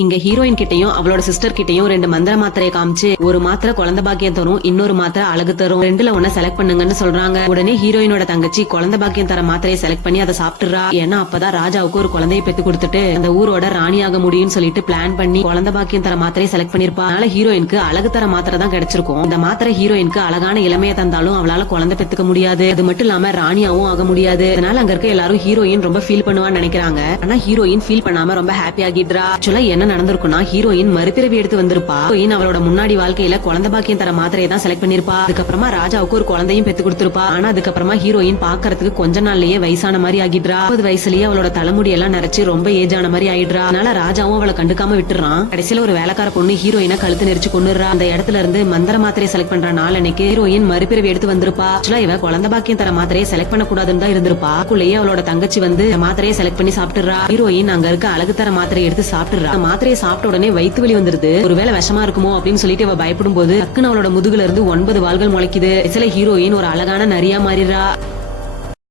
இங்க ஹீரோயின் கிட்டயும் அவளோட சிஸ்டர் கிட்டயும் 2 மந்திர மாத்திரையை காமிச்சு ஒரு மாத்திரை குழந்தை பாக்கியம் தரும், இன்னொரு மாத்திரை அழகு தரும், 2ல ஒண்ண செலக்ட் பண்ணுங்கன்னு சொல்றாங்க. உடனே ஹீரோயினோட தங்கச்சி குழந்தை பாக்கியம் தர மாத்திரையை செலக்ட் பண்ணி அதை சாப்பிட்டுறா. ஏன்னா அப்பதான் ராஜாவுக்கு ஒரு குழந்தையை பெத்து கொடுத்துட்டு அந்த ஊரோட ராணியாக முடியும்னு சொல்லிட்டு பிளான் பண்ணி குழந்தை பாக்கியம் தர மாத்திரையை செலக்ட் பண்ணிருப்பா. அதனால ஹீரோயினுக்கு அழகு தர மாத்திரை தான் கிடைச்சிருக்கும். இந்த மாத்திரை ஹீரோயினுக்கு அழகான இளமையை தந்தாலும் அவளால குழந்தை பெத்துக்க முடியாது. அது மட்டும் இல்லாம ராணியாவும் ஆக முடியாது. அதனால அங்க இருக்க எல்லாரும் ஹீரோயின் ரொம்ப ஃபீல் பண்ணுவான்னு நினைக்கிறாங்க. ஆனா ஹீரோயின் ஃபீல் பண்ணாம ரொம்ப ஹாப்பி ஆகிடுறா. ஆக்சுவலா என்ன நடந்திருக்குன்னா, ஹீரோயின் மறுபிறவி எடுத்து வந்திருப்பா. ஹீரோயின் அவளோட முன்னாடி வாழ்க்கையில குழந்தை பாக்கியம் தர மாத்திரையை தான் செலக்ட் பண்ணிருப்பா. அதுக்கப்புறமா ராஜாவுக்கு ஒரு குழந்தையும் பெத்து கொடுத்திருப்பா. ஆனா அதுக்கப்புறமா ஹீரோயின் பாக்குறதுக்கு கொஞ்ச நாள்லயே வயசான மாதிரி ஆகிடுறா. 30 வயசுலயே அவளோட தலைமுடி எல்லாம் நிறைச்சு ரொம்ப ஏஜ் ஆன மாதிரி ஆயிடுறா. அதனால ராஜாவும் அவளை கண்டுக்காம விட்டுறான். கடைசியில ஒரு வேலைக்கார பொண்ணு ஹீரோயினை கழுத்து நெரிச்சு கொண்டுறா. அந்த இடத்துல இருந்து மந்திர மாத்திரையை செலக்ட் பண்ற நாள் அன்னைக்கு ஹீரோயின் மறுபிறவி எடுத்து வந்திருப்பா. ஆக்சுவலா இவ குழந்தை பாக்கியம் தர மாத்திரையை செலக்ட் பண்ண கூடாதுன்னு தான் இருந்திருப்பா. அதுக்குள்ளேயே அவளோட தங்கச்சி வந்து மாத்திரையை செலக்ட் பண்ணி சாப்பிட்டுறா. ஹீரோயின் அங்க இருக்க அழகு தர மாத்திரையை எடுத்து சாப்பிட்டுறா. மாத்திரையை சாப்பிட்ட உடனே வயித்து வலி வந்துருது. ஒருவேளை விஷமா இருக்குமோ அப்படின்னு சொல்லிட்டு அவ பயப்படும் போது டக்குன்னு அவளோட முதுகுல இருந்து 9 வாள்கள் முளைக்குது. சில ஹீரோயின் ஒரு அழகான நரியா மாறிடுறா.